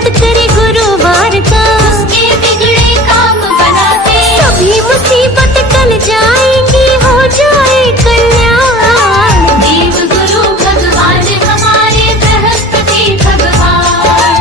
व्रत करे गुरुवार का, उसके बिगड़े काम बनाते, सभी मुसीबत टल जाएंगी, हो जाए कल्याण। देव गुरु भगवान हमारे बृहस्पति भगवान।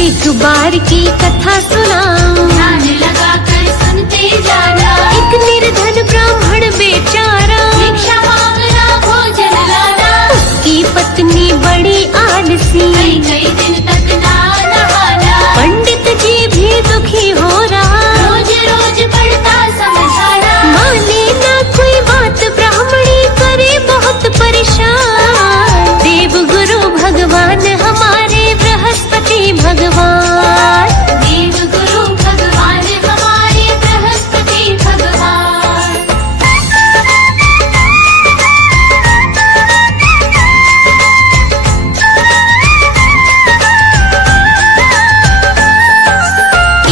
एक बार की कथा सुनाऊं, ध्यान लगा कर सुनते जाना। एक निर्धन ब्राह्मण बेचारा, भिक्षा मांगना भोजन लाना, उसकी पत्नी बड़ी आलसी, कई कई दिन तक ना नहाना। पंडित जी भी दुखी हो रहा, रोज रोज पढ़ता समझाना, माने ना कोई बात, ब्राह्मणी करे बहुत परेशान। देव गुरु भगवान हमारे बृहस्पति भगवान, देव गुरु भगवान हमारे बृहस्पति भगवान।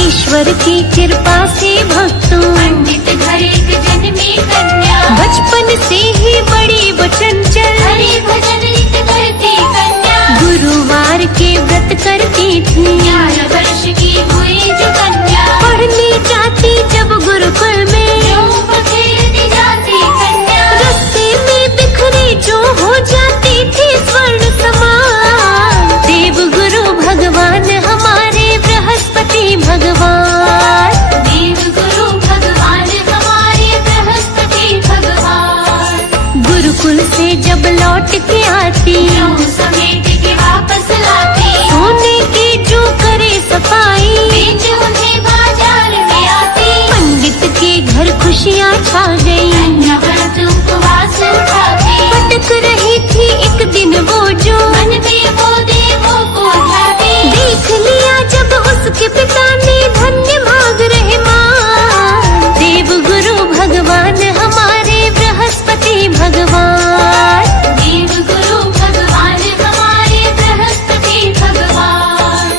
ईश्वर की कृपा से भक्तों, पंडित घर एक जन्मी कन्या, बचपन से ही बड़ी वचनचल, हरि भजन नित करती कन्या। गुरुवार के व्रत करती थी, 11 वर्ष की हुई जो कन्या, पढ़ने जाती जब गुरुकुल में, जो पखेरती जाती कन्या। रास्ते में बिखरे जो हो जाती थी स्वर्ण समान। देव गुरु भगवान हमारे बृहस्पति भगवान, देव गुरु भगवान हमारे बृहस्पति भगवान। गुरुकुल से जब लौट के आती, जो समेट के वापस लाती, सोने की जो करे सफाई, बेच उन्हें बाजार में आती। पंडित के घर खुशियाँ छा गई, कन्या व्रत उपवास उठाती, भटक रही थी एक दिन वो जो, मन में वो देवों को ध्याती। देख लिया जब उसके पिता ने, धन्य भाग रहे मां। देव गुरु भगवान हमारे बृहस्पति भगवान, देव गुरु भगवान हमारे बृहस्पति भगवान।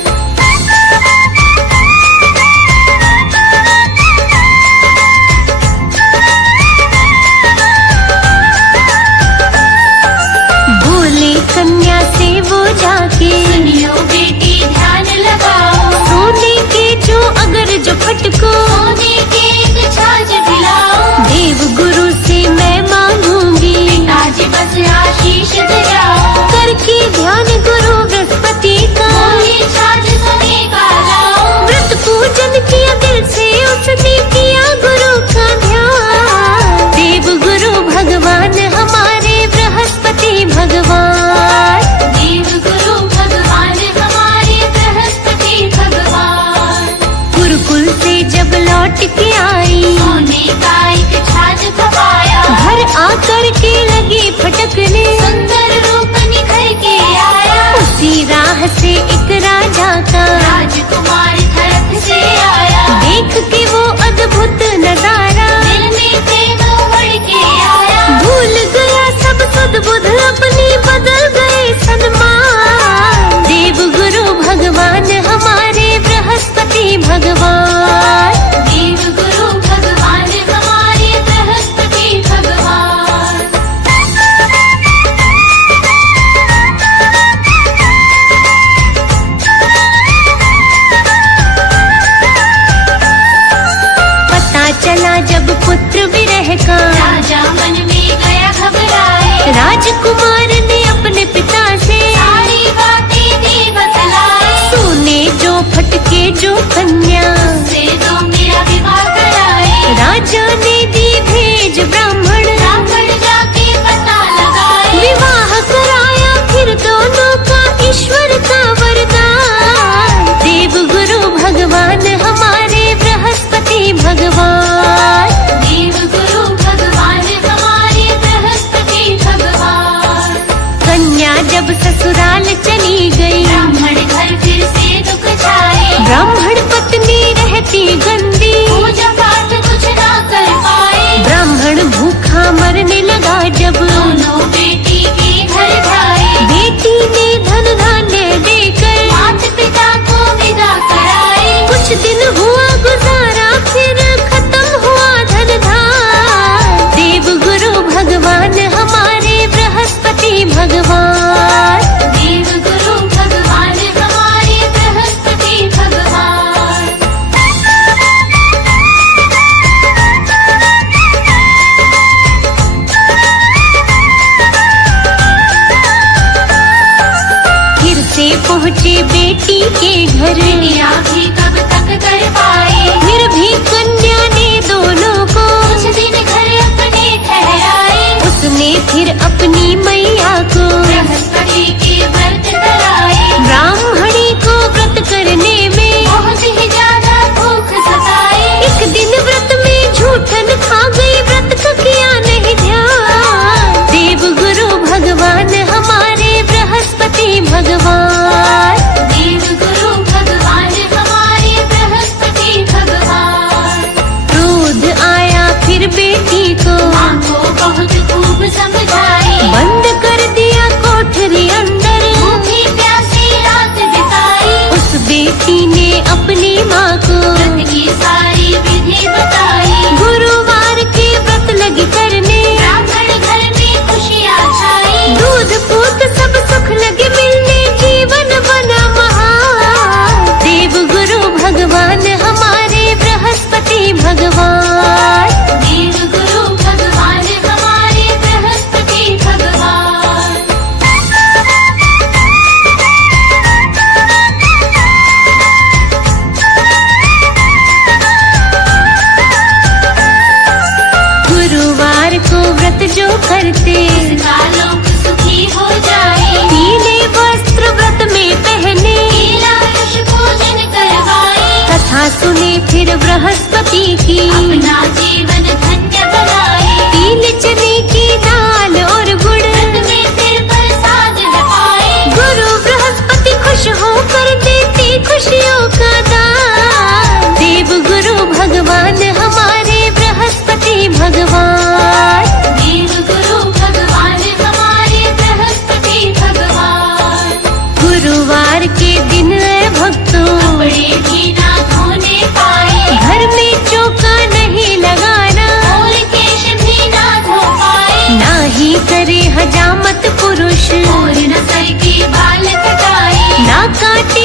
बोले कन्या से वो जाके, सुनियो बेटी ध्यान लगाओ, सोने के जो अगर जो फटको, सोने के एक छाछ दिलाओ। देव गुरु से मैं मांगूंगी, पिताजी बस आशीष दिलाओ, करके ध्यान गुरु बृहस्पति का। वही छाछ सोने का लाओ। व्रत पूजन किया दिल से, उसने किया गुरु का ध्यान। देव गुरु भगवान हमारे बृहस्पति भगवान, देव गुरु भगवान हमारे बृहस्पति भगवान। गुरुकुल से जब लौट के आई, सोने का एक छाछ खपाया, घर आकर के लगी फटकने, सुंदर रूप निखर के आया। उसी राह से एक राजा का, राजकुमार धरत से आया, देख के वो अद्भुत नजारा, दिल में प्रेम उमड़ के आया। भूल गया सब सुध बुध, अपनी बदल गए सन्मान। देव गुरु भगवान हमारे बृहस्पति भगवान, देव गुरु भगवान हमारे बृहस्पति भगवान। पता चला जब पुत्र विरह का, राजा मन में गया घबराए, राजकुमार ने अपने पिता से, सारी बातें दे बतलाए। सोने जो फटके जो कन्या, से तो मेरा विवाह कराए, राजा ने दी भेज ब्राह्मण, ब्राह्मण जाके पता लगाए। विवाह कराया फिर दोनों का, ईश्वर का वरदान। देव गुरु भगवान हमारे बृहस्पति भगवान, देव गुरु भगवान हमारे बृहस्पति भगवान। कन्या जब ससुराल चली गई, ब्राह्मण घर फिर से दुख छाए, ब्राह्मण पत्नी रहती गंदी, पूजा पाठ कुछ ना कर पाए। ब्राह्मण भूखा मरने लगा जब, दोनों बेटी के घर जाए, बेटी ने धन धान्य देकर, माता पिता को विदा कराए। कुछ दिन हुआ गुजारा, फिर खत्म हुआ धन धान। देव गुरु भगवान हमारे बृहस्पति से पहुँचे बेटी के घर, बिटिया भी कब तक कर पाए, फिर भी कन्या ने दोनों को कुछ दिन घर अपने ठहराए। उसने फिर अपनी मैया को बृहस्पति के व्रत कराए, ब्राह्मणी को व्रत करने में बहुत ही ज्यादा भूख सताए। एक दिन व्रत में झूठन खा गई, व्रत का किया नहीं ध्यान। देव गुरु भगवान हमारे बृहस्पति भगवान, देव गुरु भगवान हमारे बृहस्पति भगवान। क्रोध आया फिर बेटी को माँ को बहुत खूब समझाई, बंद कर दिया कोठरी अंदर। भूखी प्यासी रात बिताई, उस बेटी ने अपनी माँ को व्रत की सारी विधि बताई। गुरुवार के व्रत लगी करने, ब्राह्मण घर में खुशियाँ छाई, दूध पूत सब सुख लगे मिलने, जीवन बना महान। देव गुरु भगवान हमारे बृहस्पति भगवान, देव गुरु भगवान हमारे बृहस्पति भगवान। गुरुवार को व्रत जो करते इसका लोक सुखी हो जाए, पीले वस्त्र व्रत में पहने, नीलायुष पूजन करवाए, कथा सुने फिर बृहस्पति की, अपना जीवन धन्य बनाए। पीले चने की दाल और गुड़, व्रत में फिर प्रसाद है पाए, गुरु बृहस्पति खुश होकर देते खुशियों का दान। देव गुरु भगवान हमारे बृहस्पति भगवान, देव गुरु भगवान हमारे बृहस्पति भगवान। गुरुवार के दिन है भक्तों कपड़े भी ना धोने पाए, घर में चौका नहीं लगाना, और केश भी ना धो पाए, ना ही करे हजामत पुरुष, और न सर के बाल कटाए, ना काटे